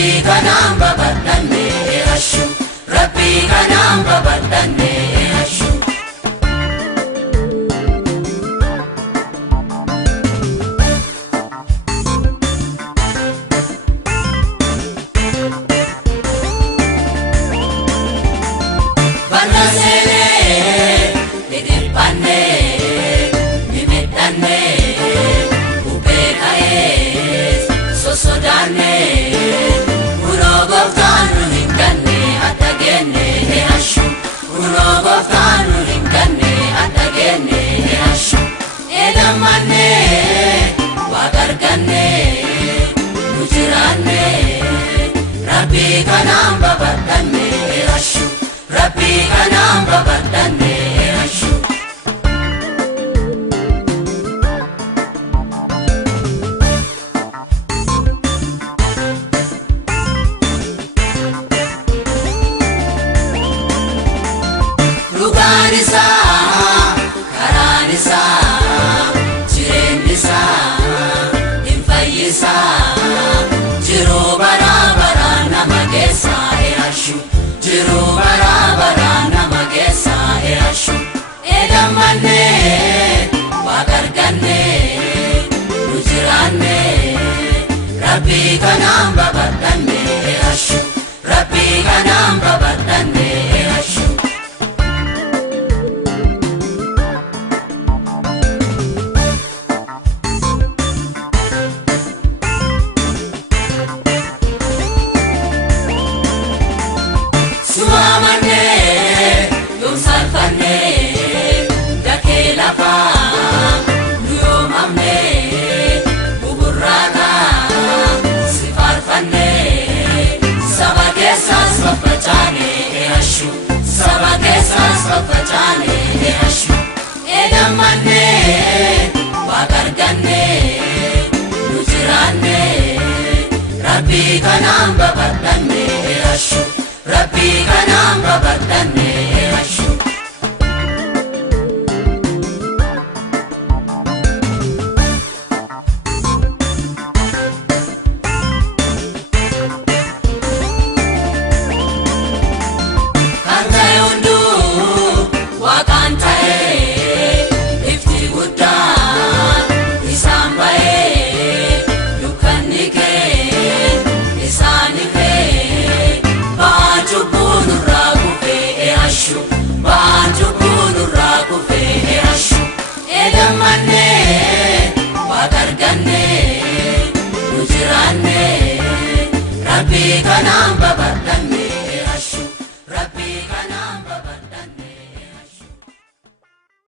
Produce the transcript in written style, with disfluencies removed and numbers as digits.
Rabbi kanaan babaddanne ashu, Rabbi kanaan babaddanne ashu. Banasene, midipane, mimidane, ubekae, sosodane, urogoftanu hingane, atagene ashu, urogoftanu hingane, atagene ashu. Edamane, wagargane, nujirane, Rabbi kanaan babaddanne ashu. Rabbi kanaan babaddanne ashu. Dhugaan isaa, karaan isaa, jireenyi isaa, hin fayyisaa, jiruu baraa baraa nama keessaa ashu. Jiruu baraa baraa nama keessaa ashu. Edammanne wagarganne nujiraanne Rabbi kanaan babaddanne ashu. Rabbi kanaan babaddanne ashu. Suamane, yom salfane, dake lafa, yom amne, buburrana, sifarfane, sabakesas papachane ashu, sabakesas papachane ashu. Edamane, wagarganne, nujirane, Rabbi kanaan babaddanne ashu. Rabbi kanaan babaddanne ashu. Kan ta'e hunduu Waaqaan ta'e, ifti guddaan isaan ba'ee, dukkanni kee isaan ifee. Baanjubbuun irraa kufee ashu, baanjubbuun irraa kufee ashu. Edammanne wagarganne nujiraanne Rabbi kanaan